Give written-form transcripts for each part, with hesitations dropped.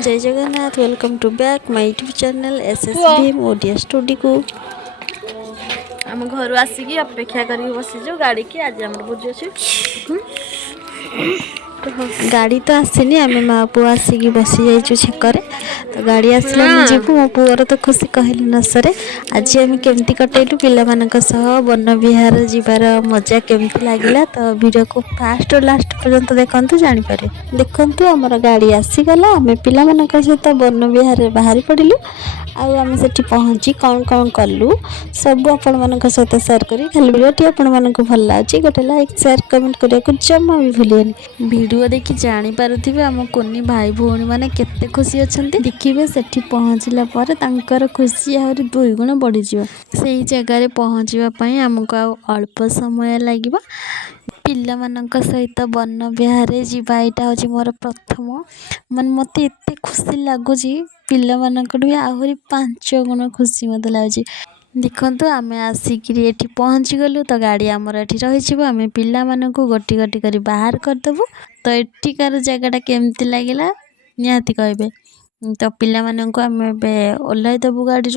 जय Jagannath welcome to back my YouTube channel SS Bhim Odia studio को आम घर आसिकी अपेक्षा करी बसीचु गाड़ी की आज आम भोज अच्छे गाड़ी तो आसनी आम माँ पु आसिक बसी जाइए छेकरे तो गाड़ी आसला जीवु मो पुअर तो खुशी कहली न सरे आज आम केमती कटेलु पिला वन विहार जीवार मजा केमती लगिला तो वीडियो को फास्ट और लास्ट पर्यंत देखते जानीपर देखु आमर गाड़ी आसीगला आम पिला सहित वन विहार बाहरी पड़िलु आम से पहुँची कौन कौन कलु सब आपण मान सहित सेयार करी खाली वीडियो आपण मानक भल लगे गोटे लाइक शेयर कमेंट करने को जमा भी भूलिए वीडियो देखि जानी पारुथिबे आम कुनी भाई भौणी माने केते खुशी अछंती देखिबे सेठी पहुँचला पर तांकर खुशी आहरी 2 गुण बढ़ी जिवो सेही जगह पहुँचवा पई हमको आ अल्प समय लागिबा पिला मानक सहित वन विहार जीवा एटा होची मोर प्रथम मन मते एते खुशी लागुची पिला मानकटू भी आहरी 5 गुण खुशी मते लागुची देखु आम आसिक ये पहुँची गलु तो गाड़ी आमर ये रही आम पिला मानक गोटी गोटी कर बाहर करदेबु तो एଠିकार जगहटा केमती लगिला निहाती कहबे तो पिला मानक आम ओह्लाई देबु गाड़ी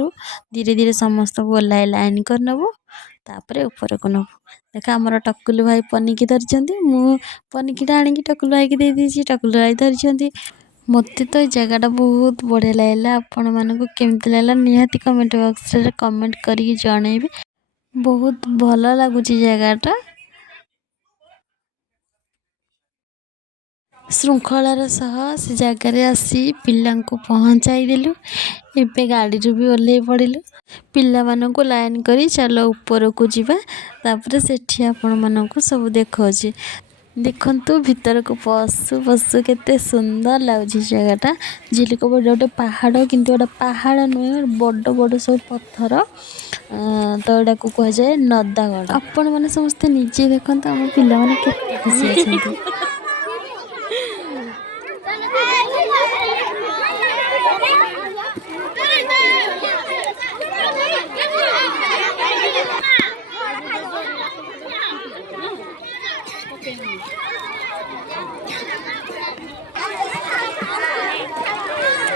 धीरे धीरे समस्त को ओह्लाई लाइन कर नबु तापर ऊपर को नबु देख आमर टकुलु भाई पनिकी धरिछंती मु पनिकीटा आनिकी टकुलु भाई की दे दीची टकुलु भाई धरिछंती मते तो जगहटा बहुत बढ़िया लगला आपण मानक केमती लगला निहाती कमेंट बॉक्स रे कमेंट करी जणेबे बहुत भल लगुची जगहटा श्रृंखलार सह से जगह आसी पिला को पहुँचाई देलु एबे गाड़ी भी ओह्लै पड़िलु पिला मानक लाइन करी चलो ऊपर को जीवा तापर सेठी आपण मानक सब देखौची देखंतु भीतर को पशु पशु केते सुंदर लगुची जगहटा झिलिक बड़ गोटे पहाड़ किंतु गोटे पहाड़ नुहे बड़ बड़ सब पत्थर तो एटा को कह जाए नदागढ़ आपण माने समस्त निजे देखंतु हम पिला माने केते खुशी अछंती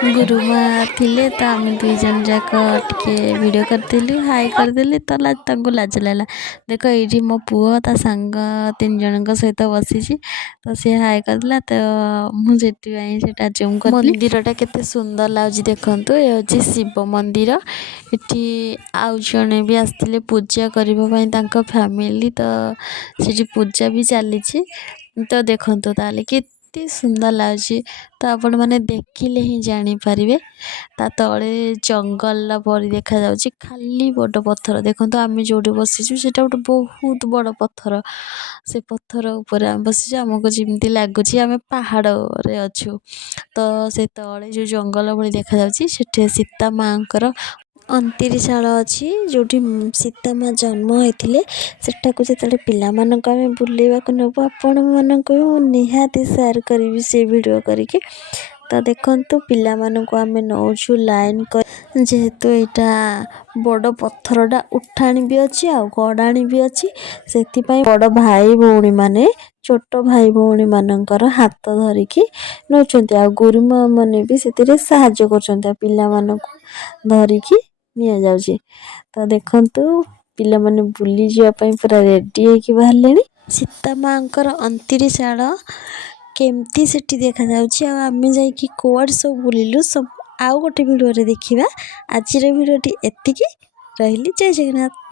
गुरुमा थिले तो आम 2 जन जाक टिके वीडियो करदेलु हाई करदेली तो लाज लागला देख ये मो पुओ ता सांग 3 जन सहित बसी तो सी हाई करदेला तो मुझे जूम कर मंदिरटा केते सुंदर लागी देखंतु ये होची शिव मंदिर एठी आउ जणे भी आस्तिले पूजा करबा पई तांका फैमिली तो सेठी पूजा भी चली तो देखंतु ताले कि सुंदर लगे तो आपण मैंने देखिले ही जानी पारिबे ता तले जंगल परी देखा जाउची खाली बड़ पत्थर देखो तो आम जो बसीचु सेटा गोटे बहुत बड़ पत्थर से पत्थर ऊपर आम बसीचु आमको जमती लगुच आम पहाड़ रे अच्छु तो से तले जो जंगल भली देखा जाउची सेठे सीता माँकर अंतरिशाल अच्छी जो सीता माँ जन्म होते सेटाक जो पिला मानक आम बुलेवाक नबू आपण मानक निहाती शेयर करी से वीडियो करके तो देखंतु पिला मानक आम नौचु लाइन कर जेहेतु यहाँ बड़ पत्थरटा उठाणी भी अच्छी आ गड़ाणी भी अच्छी से बड़ भाई भौणी माने छोट भाई भौणी मानकर हाथ धरिकी नौचंती आ गुरुमा माने भी से साहाय्य कर पिला मानक धरिकी निया जाउची तो देखंतु पिला माने बुली जिया पई पूरा रेडी होके बाहरलेनी सीता माँकर अंतरिशाल केमती सेठी देखा जाउची आ आमे जाई कि कोड सब बुलिलु सब आउ गोटे वीडियो रे देखिबा आज रे वीडियोटी एतिकी रहिली जय जगन्नाथ।